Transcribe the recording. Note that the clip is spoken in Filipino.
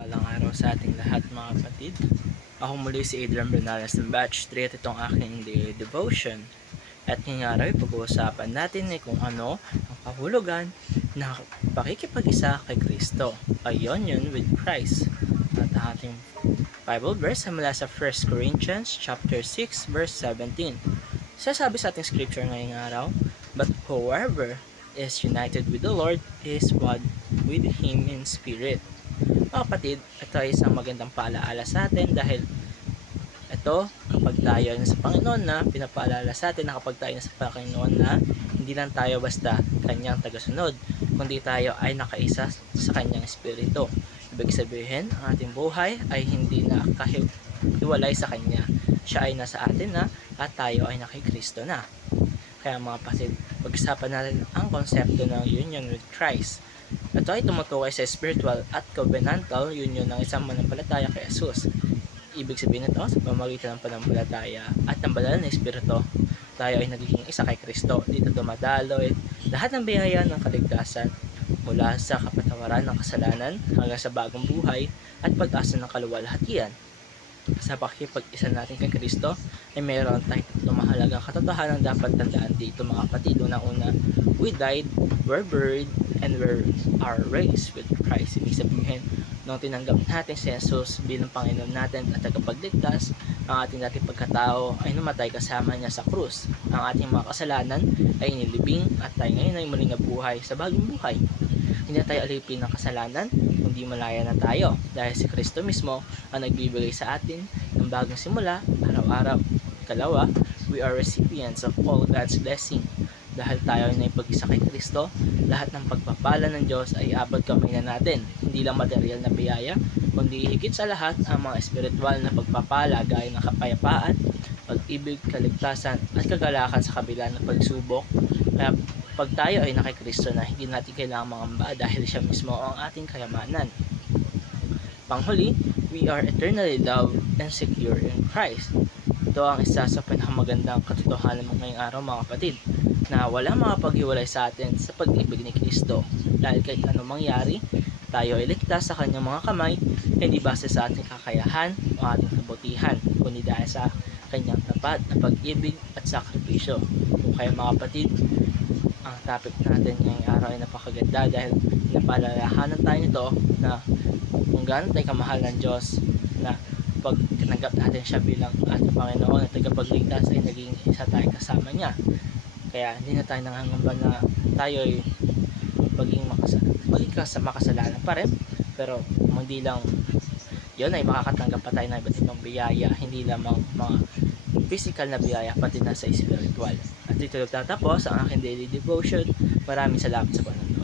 Walang araw sa ating lahat mga kapatid. Ako muli si Adrian Bernales ng Batch 3 at itong aking daily devotion. At ngayong araw ay pag-uusapan natin kung ano ang kahulugan na pakikipag-isa kay Kristo, a union with Christ. At ang ating Bible verse ay mula sa 1 Corinthians chapter 6 verse 17. Sasabi sa ating scripture ngayong araw, "But whoever is united with the Lord is one with Him in spirit." Mga kapatid, ito ay isang magandang paalaala sa atin dahil ito, kapag tayo ay nasa Panginoon na, pinapaalala sa atin na kapag tayo nasa Panginoon na, hindi lang tayo basta Kanyang tagasunod, kundi tayo ay nakaisa sa Kanyang Espiritu. Ibig sabihin, ang ating buhay ay hindi na hiwalay sa Kanya. Siya ay nasa atin na at tayo ay nakikristo na. Kaya mga kapatid, pag-usapan natin ang konsepto ng union with Christ. Ito ay tumutukoy sa spiritual at covenantal union ng isang manampalataya kay Jesus. Ibig sabihin nito, sa pamamagitan ng panampalataya at ng banal na Espiritu, tayo ay nagiging isa kay Kristo. Dito dumadaloy lahat ng biyaya ng kaligtasan mula sa kapatawaran ng kasalanan hanggang sa bagong buhay at pag-asa ng kaluwalhatian. Sa pakikipag-isa natin kay Kristo ay mayroon tayong tatlong mahalagang katotohanan dapat tandaan dito mga kapatid. Una, we died, were buried, and we are raised with Christ. Ibig sabihin, nung tinanggap natin si Jesus bilang Panginoon natin at tagapagligtas, ang ating dating pagkatao ay namatay kasama niya sa krus. Ang ating mga kasalanan ay inilibing at tayo ngayon ay muling nabuhay sa bagong buhay. Hindi tayo alipin ng kasalanan, kundi malaya na tayo dahil si Kristo mismo ang nagbibigay sa atin ng bagong simula araw-araw. Ikalawa, we are recipients of all God's blessing. Dahil tayo ay naipag-isa kay Kristo, lahat ng pagpapala ng Diyos ay abot kamay na natin. Hindi lang material na biyaya, kundi higit sa lahat ang mga espiritual na pagpapala gaya ng kapayapaan, pag-ibig, kaligtasan at kagalakan sa kabila ng pagsubok. Kaya pag tayo ay nakikristo na, hindi natin kailangang mangamba dahil siya mismo ang ating kayamanan. Panghuli, we are eternally loved and secure in Christ. Ito ang isa sa pinakamagandang katotohanan ng ngayong araw mga kapatid, na walang makapaghiwalay sa atin sa pag-ibig ni Kristo. Dahil kahit anong mangyari, tayo ay ligtas sa kanyang mga kamay, hindi base sa ating kakayahan o ating kabutihan, kundi dahil sa kanyang tapat na pag-ibig at sakripisyo. Kaya mga kapatid, ang topic natin ngayong araw ay napakaganda dahil napalalahanan tayo nito na kung gaano tayo kamahal ng Diyos, na pag tinanggap natin siya bilang ating Panginoon at tagapagligtas ay naging isa tayong kasama niya. Kaya hindi na tayo nangangamba na tayo ay maging makasalanan pa rin, pero hindi lang yun ay makakatanggap pa tayo ng iba't ibang biyaya, hindi lamang mga physical na biyaya, pati na sa spiritual. At dito nagtatapos ang aking daily devotion. Maraming salamat sa panonood.